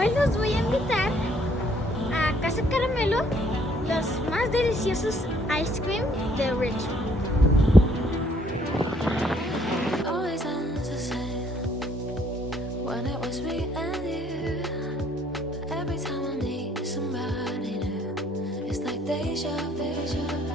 Hoy los voy a invitar a Casa Caramelo, los más deliciosos ice cream de Richmond. Always ends the same when it was me and you. But every time I meet somebody new, it's like deja vu.